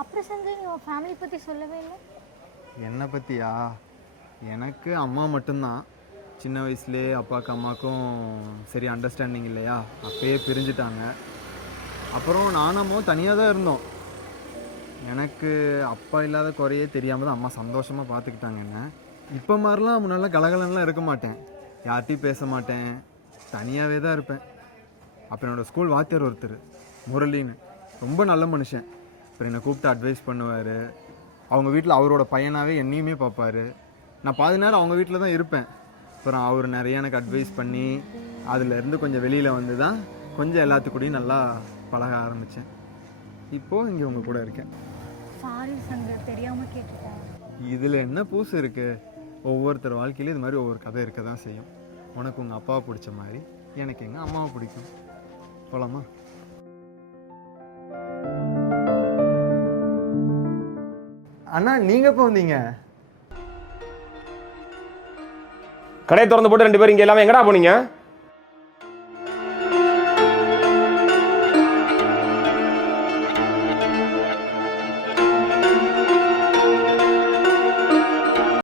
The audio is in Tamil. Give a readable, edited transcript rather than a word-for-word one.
அப்புறம் சஞ்சய் நீ உன் ஃபேமிலி பற்றி சொல்லவே இல்லை. என்னை பற்றியா? எனக்கு அம்மா மட்டும்தான். சின்ன வயசுலேயே அப்பாவுக்கு அம்மாவுக்கும் சரி அண்டர்ஸ்டாண்டிங் இல்லையா, அப்பயே பிரிஞ்சுட்டாங்க. அப்புறம் நானும் தனியாக தான் இருந்தோம். எனக்கு அப்பா இல்லாத குறையே தெரியாமல் தான் அம்மா சந்தோஷமாக பார்த்துக்கிட்டாங்க என்ன. இப்போ மாதிரிலாம் முன்னெல்லாம் கலகலன்லாம் இருக்க மாட்டேன், யார்கிட்டையும் பேச மாட்டேன், தனியாகவே தான் இருப்பேன். அப்புறம் என்னோடய ஸ்கூல் வாத்தியார் ஒருத்தர் முரளின்னு, ரொம்ப நல்ல மனுஷன். அப்புறம் என்னை கூப்பிட்டு அட்வைஸ் பண்ணுவார். அவங்க வீட்டில் அவரோட பையனாகவே என்னையுமே பார்ப்பார். நான் பாதி நேரம் அவங்க வீட்டில் தான் இருப்பேன். அப்புறம் அவர் நிறைய எனக்கு அட்வைஸ் பண்ணி அதிலேருந்து கொஞ்சம் வெளியில் வந்து தான் கொஞ்சம் எல்லாத்துக்கூடையும் நல்லா பழக ஆரம்பித்தேன். இப்போது இங்கே உங்கள் கூட இருக்கேன். சாரி சஞ்சய், தெரியாமல் கேட்டுட்டேன். இதில் என்ன பூசு இருக்குது? ஒவ்வொருத்தர் வாழ்க்கையிலும் இது மாதிரி ஒவ்வொரு கதை இருக்க தான் செய்யும். உனக்கு உங்கள் அப்பாவை பிடிச்ச மாதிரி எனக்கு எங்கள் அம்மாவை பிடிக்கும். போகலாமா? அண்ணா நீங்கள் எப்போ வந்தீங்க? கடையை திறந்து போட்டு 2 பேரும் இங்கே எல்லாமே எங்கடா போனீங்க?